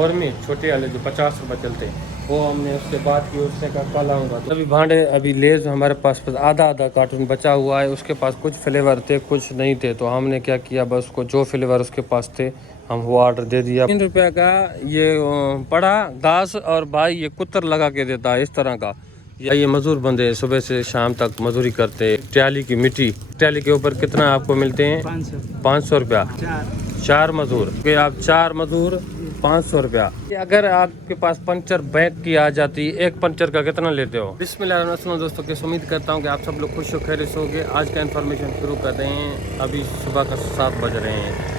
और में छोटे वाले जो 50 रुपये चलते हैं वो हमने उसके बाद की उसने कहा कल आऊँगा। तो अभी भांडे अभी लेज हमारे पास आधा कार्टून बचा हुआ है। उसके पास कुछ फ्लेवर थे कुछ नहीं थे, तो हमने क्या किया बस उसको जो फ्लेवर उसके पास थे हम वो ऑर्डर दे दिया। 3 रुपये का ये पड़ा घास और भाई ये कुत्तर लगा के देता है इस तरह का। ये मजदूर बंदे सुबह से शाम तक मजदूरी करते हैं। ट्राली की मिट्टी, ट्राली के ऊपर कितना आपको मिलते हैं? 500 रुपया। 4 मजदूर, आप 4 मजदूर 500 रुपया। अगर आपके पास पंचर बैग की आ जाती, एक पंचर का कितना लेते हो? बिस्मिल्लाह दोस्तों के उम्मीद करता हूँ कि आप सब लोग खुश हो खैरियत से होंगे। आज का इन्फॉर्मेशन शुरू कर रहे हैं। अभी सुबह का 7 बज रहे हैं।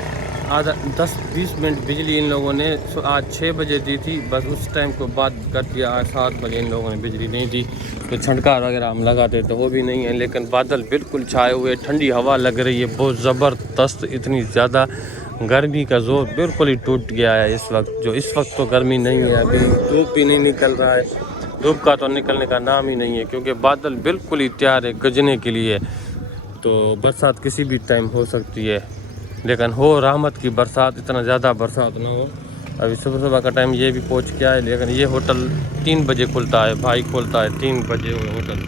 आधा 10-20 मिनट बिजली इन लोगों ने आज 6 बजे दी थी, बस उस टाइम को बाद कर दिया। आज 7 बजे इन लोगों ने बिजली नहीं दी, तो छंटकार वगैरह हम लगाते तो वो भी नहीं है। लेकिन बादल बिल्कुल छाए हुए, ठंडी हवा लग रही है बहुत ज़बरदस्त। इतनी ज़्यादा गर्मी का जोर बिल्कुल ही टूट गया है इस वक्त। जो इस वक्त तो गर्मी नहीं है, अभी धूप भी नहीं निकल रहा है। धूप का तो निकलने का नाम ही नहीं है, क्योंकि बादल बिल्कुल ही तैयार है गरजने के लिए। तो बरसात किसी भी टाइम हो सकती है, लेकिन हो रहमत की बरसात, इतना ज़्यादा बरसात ना हो। अभी सुबह सुबह का टाइम ये भी पहुंच गया है, लेकिन ये होटल 3 बजे खुलता है, भाई खोलता है 3 बजे होटल।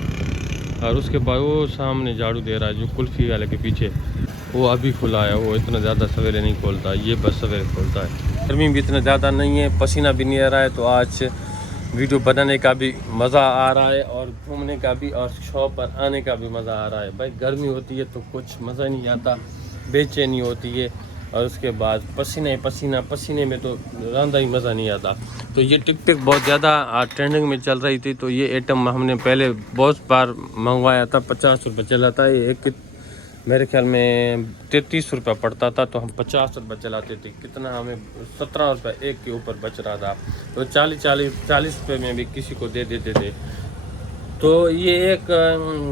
और उसके बाद वो सामने झाड़ू दे रहा है जो कुल्फ़ी वाले के पीछे, वो अभी खुला है। वो इतना ज़्यादा सवेरे नहीं खोलता, ये बस सवेरे खोलता है। गर्मी भी इतना ज़्यादा नहीं है, पसीना भी नहीं आ रहा है। तो आज वीडियो बनाने का भी मज़ा आ रहा है और घूमने का भी और शॉप पर आने का भी मज़ा आ रहा है। भाई गर्मी होती है तो कुछ मज़ा नहीं आता, बेचैनी होती है। और उसके बाद पसीने में तो रंधा ही मज़ा नहीं आता। तो ये टिकटिक बहुत ज़्यादा ट्रेंडिंग में चल रही थी, तो ये आइटम हमने पहले बहुत बार मंगवाया था। 50 रुपये चला था ये एक, मेरे ख्याल में 33 रुपये पड़ता था, तो हम 50 रुपये चलाते थे। कितना हमें 17 रुपये एक के ऊपर बच रहा था, तो 40 रुपये में भी किसी को दे देते थे। तो ये एक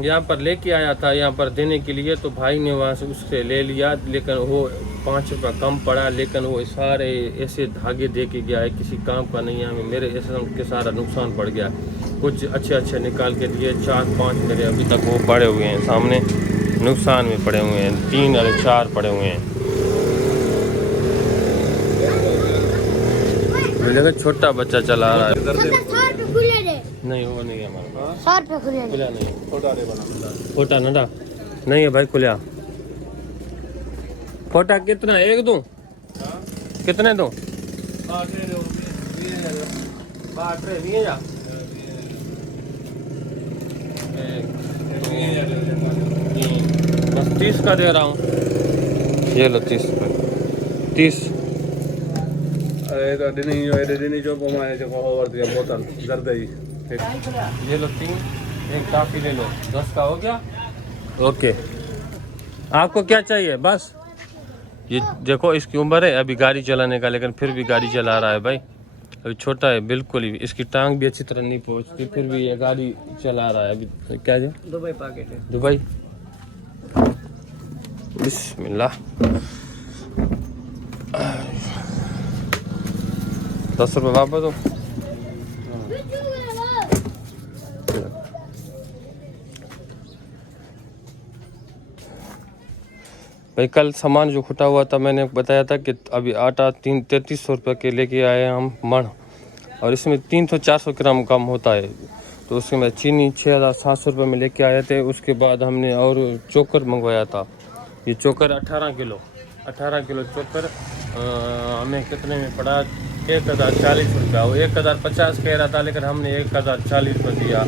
यहाँ पर लेके आया था यहाँ पर देने के लिए, तो भाई ने वहाँ से उससे ले लिया, लेकिन वो 5 रुपये कम पड़ा। लेकिन वो सारे ऐसे धागे दे के गया है, किसी काम का नहीं है। हमें मेरे ऐसे के सारा नुकसान पड़ गया। कुछ अच्छे निकाल के दिए, 4-5 मेरे अभी तक वो पड़े हुए हैं सामने, नुकसान में पड़े हुए हैं। 3 और 4 पड़े हुए हैं। मुझे छोटा बच्चा चला रहा है। नहीं वो नहीं है हमारा, 100 रुपये खुला नहीं। खोटा नडा नहीं है भाई, खुला। खोटा कितना, एक दूं? कितने दूं? 30 का दे रहा हूँ, ये लो 30 रुपये। 30 बोतल जरदई, ये लो 3, एक काफ़ी ले लो, 10 का हो गया। ओके, आपको क्या चाहिए? बस ये देखो, इसकी उम्र है अभी गाड़ी चलाने का, लेकिन फिर भी गाड़ी चला रहा है भाई। अभी छोटा है बिल्कुल ही, इसकी टांग भी अच्छी तरह नहीं पहुंचती, फिर भी ये गाड़ी चला रहा है। अभी क्या है? दुबई पैकेट है, दुबई। बिस्मिल्लाह। 10 रुपये वापस दो। भाई कल सामान जो खुटा हुआ था, मैंने बताया था कि अभी आटा 3300 रुपये के लेके आए हैं हम मण, और इसमें 300-400 ग्राम कम होता है। तो उसके बाद चीनी 6700 रुपये में लेके आए थे। उसके बाद हमने और चोकर मंगवाया था। ये चोकर 18 किलो चोकर हमें कितने में पड़ा? 1040 रुपया। वो 1050 कह रहा था, लेकिन हमने 1040 में दिया।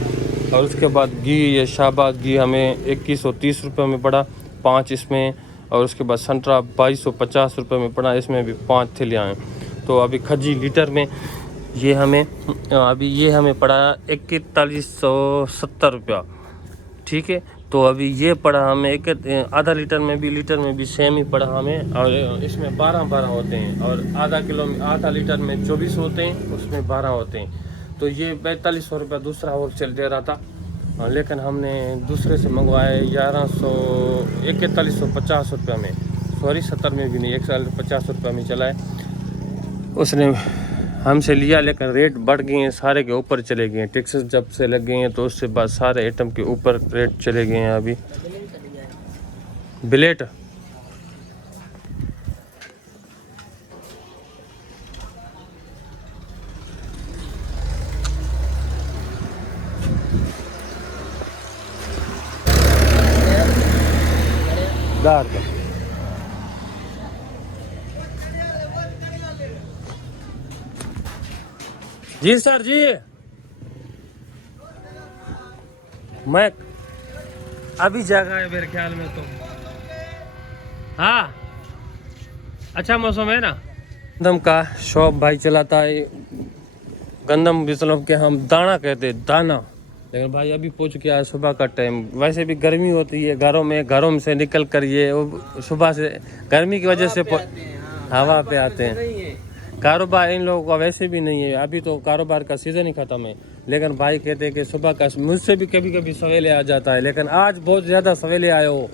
और उसके बाद घी, ये शाहबाद घी हमें 2130 रुपये में पड़ा, 5 इसमें। और उसके बाद संतरा 2250 रुपये में पड़ा, इसमें भी 5 थैलियाँ हैं। तो अभी खजी लीटर में ये हमें पड़ा 4170 रुपया, ठीक है। तो अभी ये पड़ा हमें आधा लीटर में भी सेम ही पड़ा हमें। और इसमें 12 होते हैं, और आधा लीटर में 24 होते हैं, उसमें 12 होते हैं। तो ये 4200 रुपया दूसरा होलसेल दे रहा था, लेकिन हमने दूसरे से मंगवाए 4150 रुपये में, सॉरी 70 में भी नहीं, 150 रुपये में चला है। उसने हमसे लिया, लेकिन रेट बढ़ गए हैं, सारे के ऊपर चले गए हैं। टैक्सेस जब से लग गए हैं, तो उसके बाद सारे आइटम के ऊपर रेट चले गए हैं। अभी ब्लेट दार का जी सर जी। मैं अभी जगह है मेरे ख्याल में तो। हाँ अच्छा मौसम है ना। गंदम का शॉप भाई चलाता है। गंदम मतलब के हम दाना कहते हैं, दाना। लेकिन भाई अभी पहुंच गया है सुबह का टाइम। वैसे भी गर्मी होती है घरों में से निकल कर ये सुबह से गर्मी की वजह से हवा पे आते हैं। कारोबार इन लोगों का वैसे भी नहीं है, अभी तो कारोबार का सीज़न ही ख़त्म है। लेकिन भाई कहते हैं कि सुबह का मुझसे भी कभी कभी सवेले आ जाता है, लेकिन आज बहुत ज़्यादा सवेले आए हो।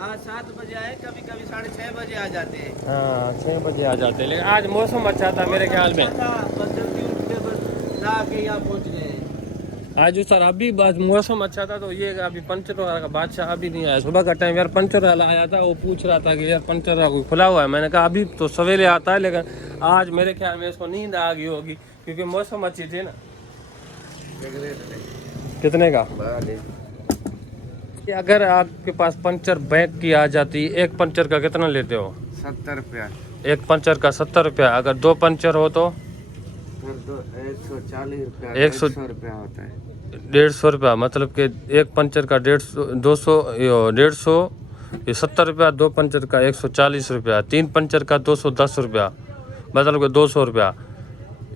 आज 7 बजे आए, कभी कभी 6:30 बजे आ जाते हैं। हाँ 6 बजे आ जाते हैं, लेकिन आज मौसम अच्छा था मेरे ख्याल में। बस जल्दी उठ के बस जाके यहाँ पहुँच गए। आज सर अभी आज मौसम अच्छा था तो ये अभी पंचर वाला का बादशाह अभी नहीं आया। सुबह का टाइम यार पंचर वाला आया था, वो पूछ रहा था कि यार पंचर वाला खुला हुआ है। मैंने कहा अभी तो सवेरे आता है, लेकिन आज मेरे ख्याल में इसको नींद आ गई होगी क्योंकि मौसम अच्छी थी ना। कितने का? अगर आपके पास पंचर बैग की आ जाती, एक पंचर का कितना लेते हो? 70 रुपया। एक पंचर का 70 रुपया। अगर 2 पंचर हो तो फिर 140 रुपया। 100 रुपया होता है। 150 रुपया। मतलब कि एक पंचर का 150 ये 70 रुपया। 2 पंचर का 140 रुपया। 3 पंचर का 210 रुपया, मतलब कि 200 रुपया।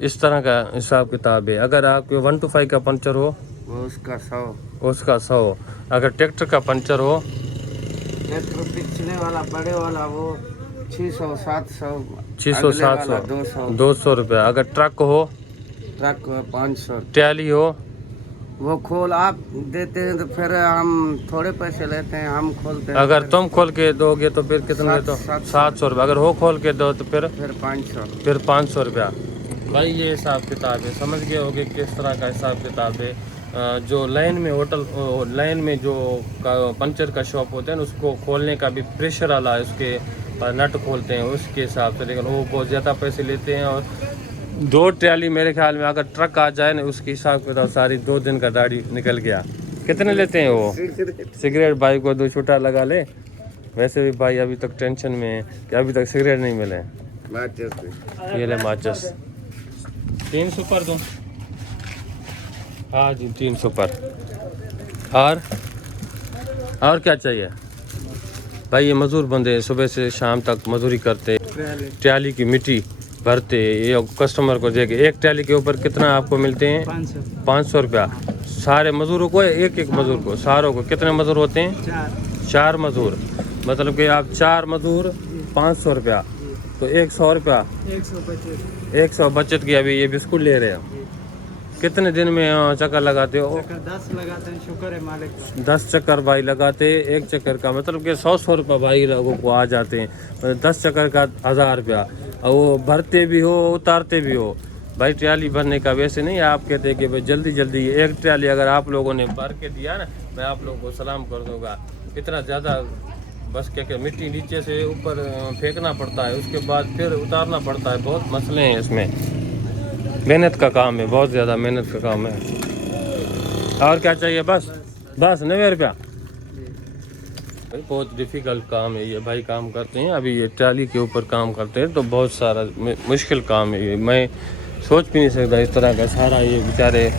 इस तरह का हिसाब किताब है। अगर आपके 1 to 5 का पंचर हो वो उसका 100। अगर ट्रैक्टर का पंचर हो, ट्रैक्टर पिछले वाला बड़े वाला वो 600-700 200 रुपया। अगर ट्रक हो, ट्रक 500। ट्राली हो, वो खोल आप देते हैं तो फिर हम थोड़े पैसे लेते हैं, हम खोलते हैं। अगर तुम खोल के दोगे तो फिर कितने? तो 700 रुपया। अगर वो खोल के दो तो फिर 500 रुपया। भाई ये हिसाब किताब है, समझ गए होगे किस तरह का हिसाब किताब है। जो लाइन में लाइन में जो पंचर का शॉप होता है ना, उसको खोलने का भी प्रेशर वाला है, उसके नट खोलते हैं उसके हिसाब से, लेकिन वो बहुत ज़्यादा पैसे लेते हैं। और 2 ट्राली मेरे ख्याल में अगर ट्रक आ जाए ना, उसके हिसाब किताब सारी 2 दिन का गाड़ी निकल गया। कितने लेते हैं वो? सिगरेट भाई को 2 छूटा लगा ले। वैसे भी भाई अभी तक टेंशन में है कि अभी तक सिगरेट नहीं मिले। ये ले माचिस 300 पर दो। हाँ जी 300 पर। और क्या चाहिए भाई? ये मजदूर बंदे सुबह से शाम तक मजदूरी करते, ट्राली की मिट्टी भरते। ये कस्टमर को देके एक ट्राली के ऊपर कितना आपको मिलते हैं? 500 रुपया। सारे मजदूरों को, एक मजदूर को, सारों को कितने मजदूर होते हैं? 4 मजदूर। मतलब कि आप 4 मजदूर 500 रुपया, तो 100 रुपया। 100 बचत की। अभी ये बिस्कुट ले रहे हो, कितने दिन में चक्कर लगाते हो? 10 लगाते हैं, शुक्र है मालिक का। 10 चक्कर भाई लगाते। एक चक्कर का मतलब कि 100 रुपया भाई लोगों को आ जाते हैं। मतलब 10 चक्कर का 1000 रुपया। और वो भरते भी हो उतारते भी हो भाई। ट्राली भरने का वैसे नहीं आप कहते कि भाई जल्दी जल्दी एक ट्राली अगर आप लोगों ने भर के दिया ना, मैं आप लोगों को सलाम कर दूंगा। इतना ज़्यादा बस क्या मिट्टी नीचे से ऊपर फेंकना पड़ता है, उसके बाद फिर उतारना पड़ता है। बहुत मसले हैं इसमें, मेहनत का काम है, बहुत ज़्यादा मेहनत का काम है। और क्या चाहिए? बस 90 रुपया। भाई बहुत डिफ़िकल्ट काम है ये भाई, काम करते हैं। अभी ये ट्राली के ऊपर काम करते हैं तो बहुत सारा मुश्किल काम है ये। मैं सोच भी नहीं सकता इस तरह का सारा। ये बेचारे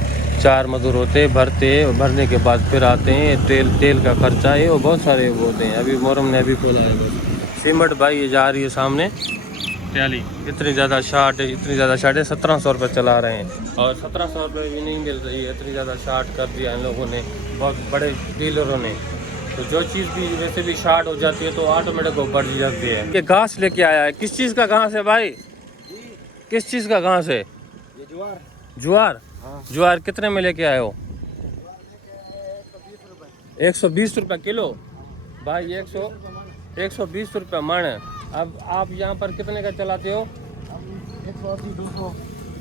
4 मजदूर होते, भरने के बाद फिर आते हैं। तेल का खर्चा है, वो बहुत सारे होते हैं। अभी मोहर्रम ने अभी खोला है बस। सीमेंट भाई ये जा रही है सामने ट्राली। इतनी ज़्यादा शार्ट है, 1700 रुपये चला रहे हैं। और 1700 रुपये भी नहीं मिल रही है, इतनी ज़्यादा शार्ट कर दिया इन लोगों ने, बहुत बड़े डीलरों ने। तो जो चीज़ भी वैसे भी शार्ट हो जाती है तो ऑटोमेटिक वो बढ़ जाती है। ये घास लेके आया है, किस चीज़ का घास है भाई? किस चीज़ का घास है? ज्वार। ज्वार कितने में लेके आए हो? 120 रुपये किलो भाई। 120 रुपये मन। अब आप यहाँ पर कितने का चलाते हो?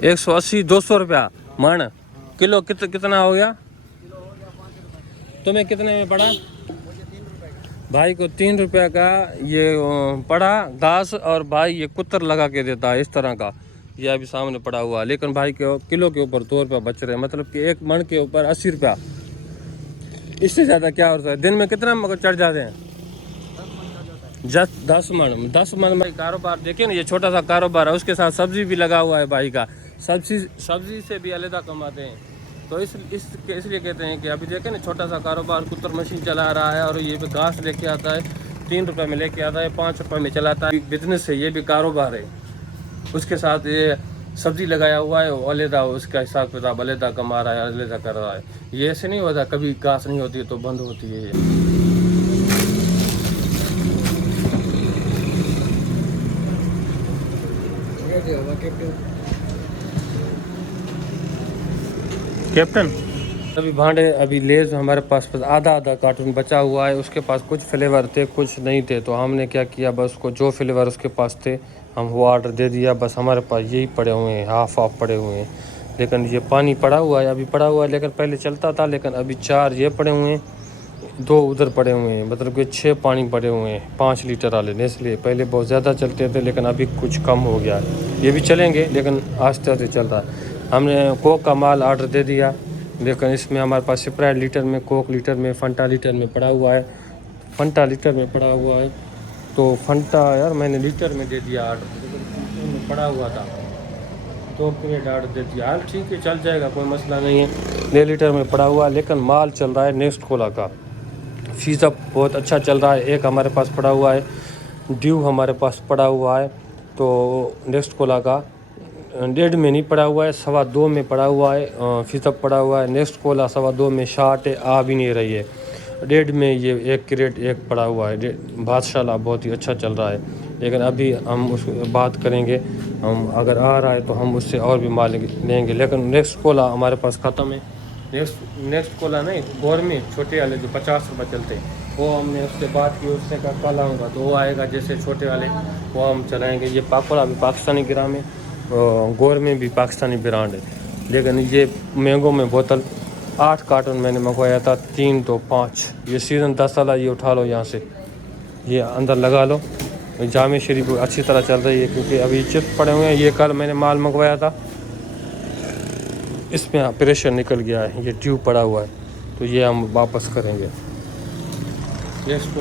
180-200 रुपया मन किलो। कितना हो गया? तुम्हें कितने में पड़ा? भाई को 3 रुपये का ये पड़ा घास। और भाई ये कुत्तर लगा के देता है इस तरह का। ये अभी सामने पड़ा हुआ, लेकिन भाई के किलो के ऊपर 2 रुपया बच रहे हैं। मतलब कि एक मन के ऊपर 80 रुपया। इससे ज़्यादा क्या होता है? दिन में कितना चढ़ जाते हैं? 10 मन में कारोबार देखिए ना, ये छोटा सा कारोबार है, उसके साथ सब्जी भी लगा हुआ है भाई का। सब्जी से भी अलग कमाते हैं। तो इसलिए कहते हैं कि अभी देखें ना, छोटा सा कारोबार, कुतर मशीन चला रहा है और ये भी घास लेके आता है, 3 रुपये में लेके आता है, 5 रुपये में चलाता है। बिजनेस है, ये भी कारोबार है। उसके साथ ये सब्जी लगाया हुआ है, अलहदा उसका हिसाब किताब अलहदा कमा रहा है, अलहदा कर रहा है। ये ऐसे नहीं होता, कभी घास नहीं होती है तो बंद होती है ये। कैप्टन अभी भांडे, अभी लेज हमारे पास आधा कार्टून बचा हुआ है। उसके पास कुछ फ्लेवर थे, कुछ नहीं थे, तो हमने क्या किया, बस उसको जो फ्लेवर उसके पास थे हम वो ऑर्डर दे दिया। बस हमारे पास यही पड़े हुए हैं, हाफ पड़े हुए हैं। लेकिन ये पानी पड़ा हुआ है, अभी पड़ा हुआ है, लेकिन पहले चलता था। लेकिन अभी 4 ये पड़े हुए हैं, 2 उधर पड़े हुए हैं, मतलब कि 6 पानी पड़े हुए हैं 5 लीटर वाले नेस्ले। पहले बहुत ज़्यादा चलते थे, लेकिन अभी कुछ कम हो गया है। ये भी चलेंगे, लेकिन आस्ते आस्ते चल रहा है। हमने कोक का माल ऑर्डर दे दिया, लेकिन इसमें हमारे पास स्प्राइट लीटर में, कोक लीटर में, फंटा लीटर में पड़ा हुआ है। फंटा लीटर में पड़ा हुआ है, तो फंटा यार मैंने लीटर में दे दिया ऑर्डर, लेकिन पड़ा हुआ था 2 क्रेट ऑर्डर दे दिया। हाल ठीक है, चल जाएगा, कोई मसला नहीं है। 1 लीटर में पड़ा हुआ है, लेकिन माल चल रहा है नेक्स्ट कोला का। फीसअप बहुत अच्छा चल रहा है। एक हमारे पास पड़ा हुआ है ड्यू, हमारे पास पड़ा हुआ है, तो नेक्स्ट कोला का 1.5 में नहीं पड़ा हुआ है, 2.25 में पड़ा हुआ है। फीसअप पड़ा हुआ है। नेक्स्ट कोला 2.25 में शार्ट है, आ भी नहीं रही है। 1.5 में ये 1 क्रेट एक पड़ा हुआ है। बादशाह बहुत ही अच्छा चल रहा है, लेकिन अभी हम उस बात करेंगे। हम अगर आ रहा है तो हम उससे और भी माल लेंगे, लेकिन नेक्स्ट कोला हमारे पास ख़त्म है। नेक्स्ट कोला नहीं, गौरमी छोटे वाले जो 50 रुपये चलते हैं, वो हमने उससे बात की। उसने कहा कल आऊँगा, तो वो आएगा जैसे छोटे वाले, वो हम चलाएँगे। ये पाकोड़ा भी पाकिस्तानी ग्राम है, गौर में भी पाकिस्तानी ब्रांड है। लेकिन ये मैंगो में बोतल 8 कार्टून मैंने मंगवाया था, 3 तो 5। ये सीज़न 10 वाला, ये उठा लो यहाँ से, ये अंदर लगा लो। जामे शरीफ अच्छी तरह चल रही है, क्योंकि अभी चिप्स पड़े हुए हैं। ये कल मैंने माल मंगवाया था, इसमें प्रेशर निकल गया है, ये ट्यूब पड़ा हुआ है, तो ये हम वापस करेंगे। नेक्स्ट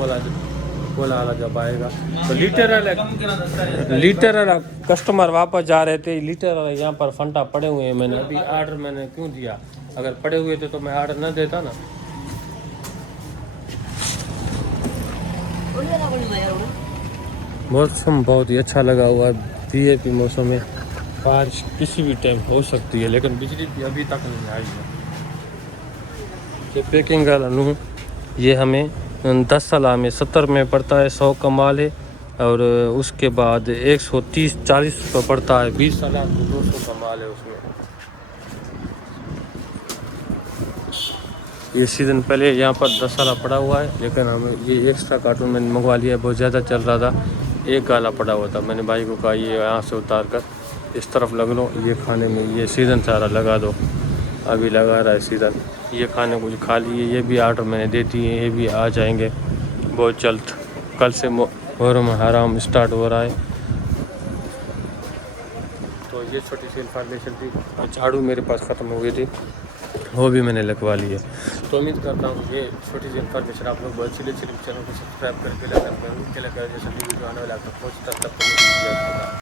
कोला वाला जब आएगा तो लीटर वाला कस्टमर वापस जा रहे थे। लीटर वाला यहाँ पर फंटा पड़े हुए हैं। मैंने अभी ऑर्डर मैंने क्यों दिया, अगर पड़े हुए थे तो मैं ऑर्डर न देता ना। मौसम बहुत ही अच्छा लगा हुआ है। वीआईपी मौसम में बारिश किसी भी टाइम हो सकती है, लेकिन बिजली भी अभी तक नहीं आई है। ये पैकिंग वाला लूँ, ये हमें 10 साल में 70 में पड़ता है, 100 का माल है। और उसके बाद 130-40 रुपये पड़ता है। 20 साल को 200 का माल है उसमें। ये सीज़न पहले यहाँ पर 10 साल पड़ा हुआ है, लेकिन हमें ये एक्स्ट्रा कार्टून मैंने मंगवा लिया, बहुत ज़्यादा चल रहा था। एक गाला पड़ा हुआ था, मैंने भाई को कहा ये यहाँ से उतार कर इस तरफ लग लो, ये खाने में ये सीज़न सारा लगा दो। अभी लगा रहा है सीज़न। ये खाने कुछ खा लिए, ये भी ऑर्डर मैंने दे दिए, ये भी आ जाएंगे बहुत जल्द। कल से मुहर्रम हराम स्टार्ट हो रहा है। तो ये छोटी सी इन्फॉर्मेशन थी। झाड़ू मेरे पास ख़त्म हो गई थी, वो भी मैंने लगवा ली है। तो उम्मीद करता हूँ ये छोटी सी इन्फॉर्मेशन आप लोग बहुत अच्छी चैनल को सब्सक्राइब करके लगा जैसे वीडियो आने वाला आपको पहुँचता तब तक